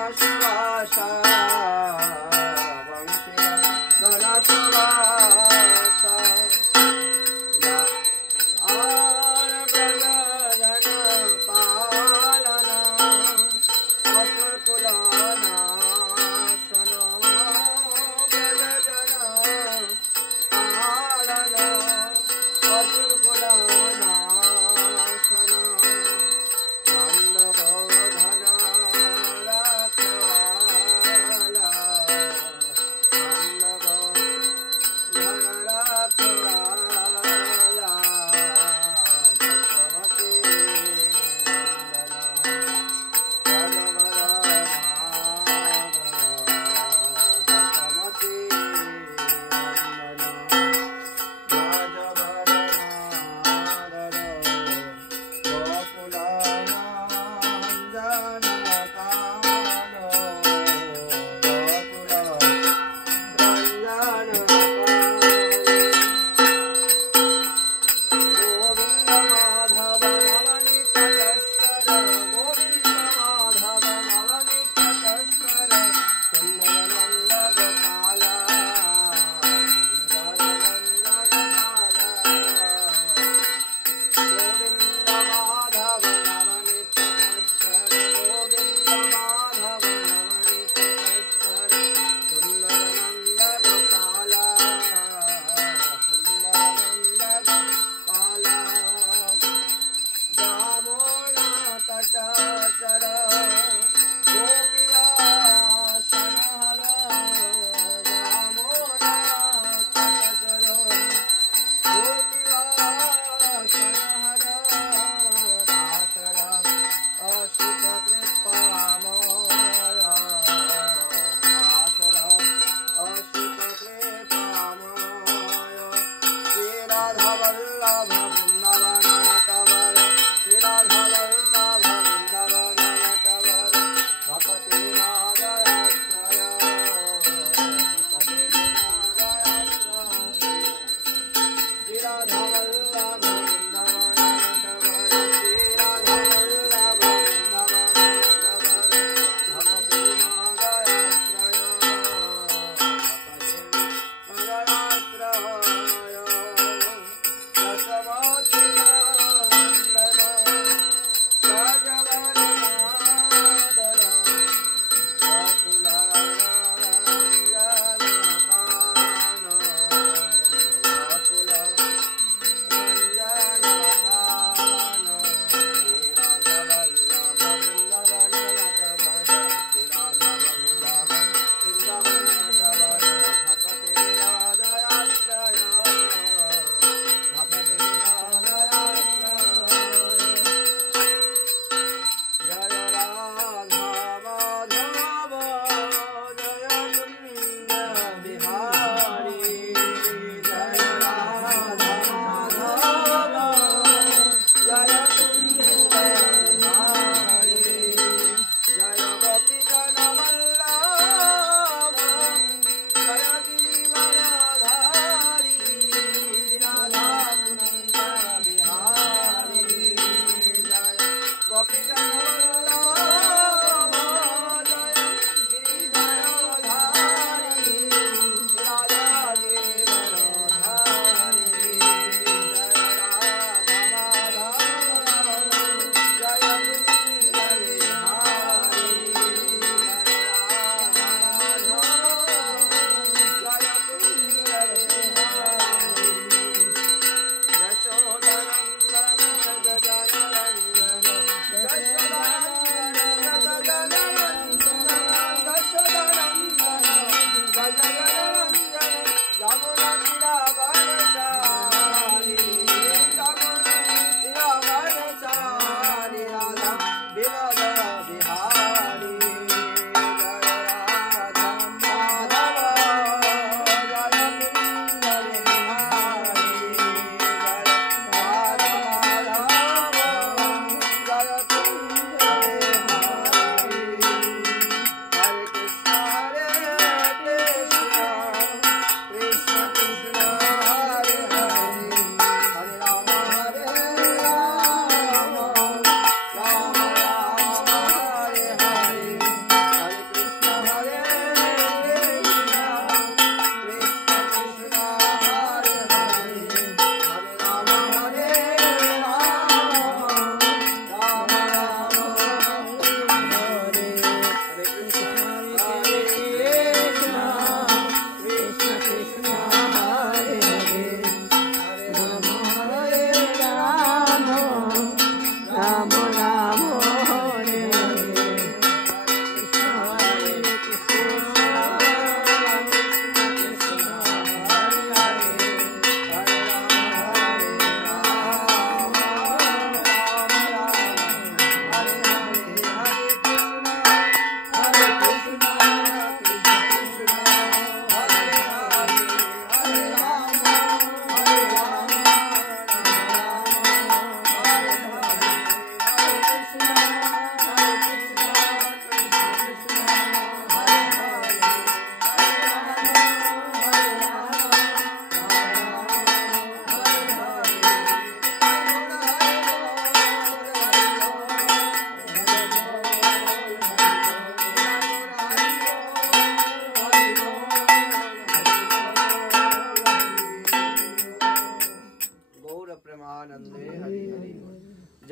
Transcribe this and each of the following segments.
सुवासा वंशीधर सुवासा और ब्रजधन पालन असुर कुल नाशन ब्रजधन पालन असुर कुल नाशन नंद गोधन रखवाला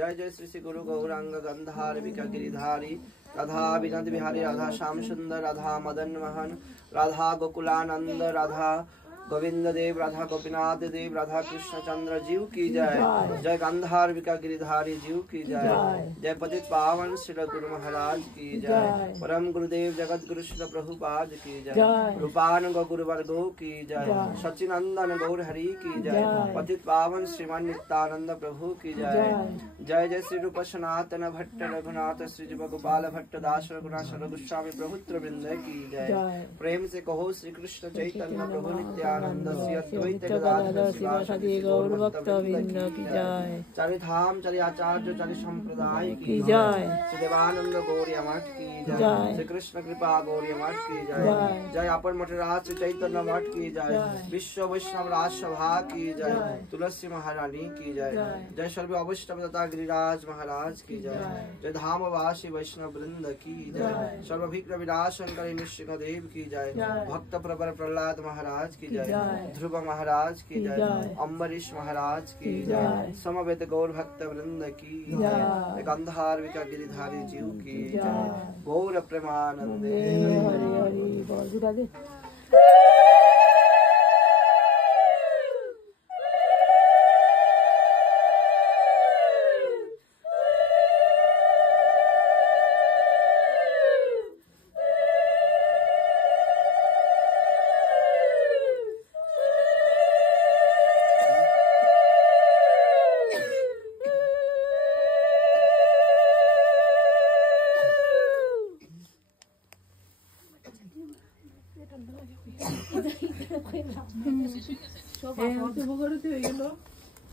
जय जय श्री श्री गुरु गौरांग गंधार्विका गिरिधारी राधा विनोद बिहारी राधा श्याम सुंदर राधा मदन मोहन राधा गोकुलानंद राधा गोविंद देव राधा गोपीनाथ देव राधा कृष्ण चंद्र जीव की जय। जय गंधार्विका गिरिधारी जीव की जय। जय पतित पावन श्री गुरु महाराज की जय। परम गुरुदेव जगत गुरु श्री प्रभुपाद की जय। रूपान गुरु वर्गो की जय। सचिनंदन गौर हरि की जय। पतित पावन श्रीमान नित्यानंद प्रभु की जय। जय जय श्री रूप सनातन भट्ट रघुनाथ श्री जीव गोपाल भट्ट दास रघुनाथ गोस्वामी प्रभुत्र वृंद की जय। प्रेम से कहो श्री कृष्ण चैतन्य प्रभु नित्यानंद चारि धाम चारि आचार्य चारि संप्रदाय की जय। श्री देवानंद गौरी मठ की जय। श्री कृष्ण कृपा गौरी मठ की जय। जय अपर मठराज श्री चैतन्य मठ की जय। विश्व वैष्णव राज सभा की जय। तुलसी महारानी की जय। जय सर्व अवैष्णव तथा गिरिराज महाराज की जय। जय धामवासी वैष्णव वृंद की जय। सर्वभिघ्न विनाशन करे नृसिंह देव की जय। भक्त प्रवर प्रहलाद महाराज की जय। ध्रुव महाराज की जय। अम्बरीश महाराज की जय। समवेत गौर भक्त वृंद की जय। गंधार्विका गिरिधारी जीव की जय। गौर प्रेमानंदे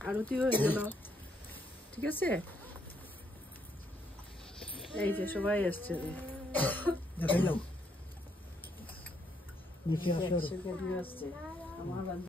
আরতি হয়ে গেল। ঠিক আছে, এই যে সবাই আসছে। দেখে আসছে আমার